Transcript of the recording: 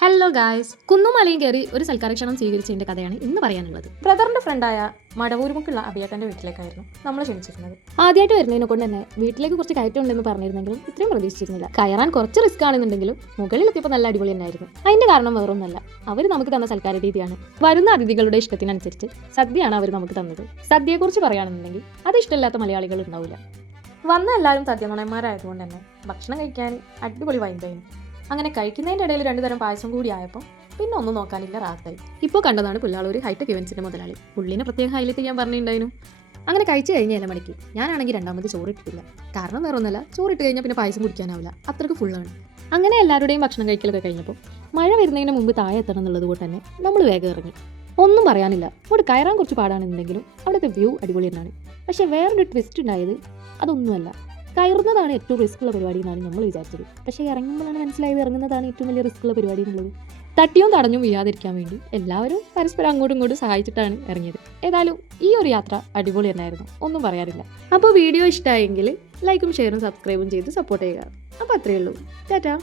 Hello guys, കുന്നും മലയും കയറി ഒരു സൽക്കാരക്ഷണം സ്വീകരിച്ചതിൻ്റെ കഥയാണ് ഇന്ന് പറയാനുള്ളത്. ബ്രദറിന്റെ ഫ്രണ്ടായ മടവൂരുമുക്കുള്ള അഭിയേട്ടൻ്റെ വീട്ടിലേക്കായിരുന്നു നമ്മൾ ക്ഷണിച്ചിരുന്നത്. ആദ്യമായിട്ട് വരുന്നതിനെ കൊണ്ട് തന്നെ വീട്ടിലേക്ക് കുറച്ച് കയറ്റം ഉണ്ടെന്ന് പറഞ്ഞിരുന്നെങ്കിലും ഇത്രയും പ്രതീക്ഷിച്ചിരുന്നില്ല. കയറാൻ കുറച്ച് റിസ്ക് ആണെന്നുണ്ടെങ്കിലും മുകളിലെത്തിയപ്പോൾ നല്ല അടിപൊളി തന്നെയായിരുന്നു. അതിന്റെ കാരണം വേറൊന്നല്ല, അവർ നമുക്ക് തന്ന സൽക്കാര രീതിയാണ്. വരുന്ന അതിഥികളുടെ ഇഷ്ടത്തിനനുസരിച്ച് സദ്യയാണ് അവർ നമുക്ക് തന്നത്. സദ്യയെക്കുറിച്ച് പറയുകയാണെന്നുണ്ടെങ്കിൽ അത് ഇഷ്ടമില്ലാത്ത മലയാളികൾ ഉണ്ടാവില്ല. വന്ന എല്ലാവരും സദ്യനുണന്മാരായതുകൊണ്ട് തന്നെ ഭക്ഷണം കഴിക്കാൻ അടിപൊളി വൈബായിരുന്നു. അങ്ങനെ കഴിക്കുന്നതിൻ്റെ ഇടയിൽ 2 തരം പായസം കൂടി ആയപ്പോൾ പിന്നെ ഒന്നും നോക്കാനില്ല, റാത്തായി. ഇപ്പോൾ കണ്ടതാണ് പുല്ലാളൂർ ഹൈടെക് ഇവൻസിന്റെ മുതലാളി. പുള്ളിനെ പ്രത്യേകം ഹൈലൈറ്റ് ചെയ്യാൻ പറഞ്ഞിട്ടുണ്ടായിരുന്നു. അങ്ങനെ കഴിച്ചു കഴിഞ്ഞ ഇലമണിക്ക് ഞാനാണെങ്കിൽ രണ്ടാമത് ചോറിട്ടിട്ടില്ല. കാരണം വേറെ ഒന്നല്ല, ചോറിട്ട് കഴിഞ്ഞാൽ പിന്നെ പായസം കുടിക്കാനാവില്ല, അത്രയ്ക്ക് ഫുള്ളാണ്. അങ്ങനെ എല്ലാവരുടെയും ഭക്ഷണം കഴിക്കലൊക്കെ കഴിഞ്ഞപ്പോൾ മഴ വരുന്നതിന് മുമ്പ് താഴെ എത്തണം എന്നുള്ളത് കൊണ്ട് തന്നെ നമ്മൾ വേഗം ഇറങ്ങി. ഒന്നും പറയാനില്ല, അവിടെ കയറാൻ കുറച്ച് പാടാണെന്നുണ്ടെങ്കിലും അവിടുത്തെ വ്യൂ അടിപൊളി തന്നെയാണ്. പക്ഷേ വേറൊരു ട്വിസ്റ്റ് ഉണ്ടായത് അതൊന്നുമല്ല. കയറുന്നതാണ് ഏറ്റവും റിസ്ക് ഉള്ള പരിപാടി എന്നാണ് നമ്മൾ വിചാരിച്ചത്. പക്ഷേ ഇറങ്ങുമ്പോഴാണ് മനസ്സിലായത് ഇറങ്ങുന്നതാണ് ഏറ്റവും വലിയ റിസ്ക് ഉള്ള പരിപാടി എന്നുള്ളത്. തട്ടിയും തടഞ്ഞും വീഴാതിരിക്കാൻ വേണ്ടി എല്ലാവരും പരസ്പരം അങ്ങോട്ടും ഇങ്ങോട്ടും സഹായിച്ചിട്ടാണ് ഇറങ്ങിയത്. ഏതായാലും ഈ ഒരു യാത്ര അടിപൊളി തന്നെയായിരുന്നു, ഒന്നും പറയാനില്ല. അപ്പോൾ വീഡിയോ ഇഷ്ടമായെങ്കിൽ ലൈക്കും ഷെയറും സബ്സ്ക്രൈബും ചെയ്ത് സപ്പോർട്ട് ചെയ്യുക. അപ്പോൾ അത്രയേ ഉള്ളൂ. ടാറ്റാ.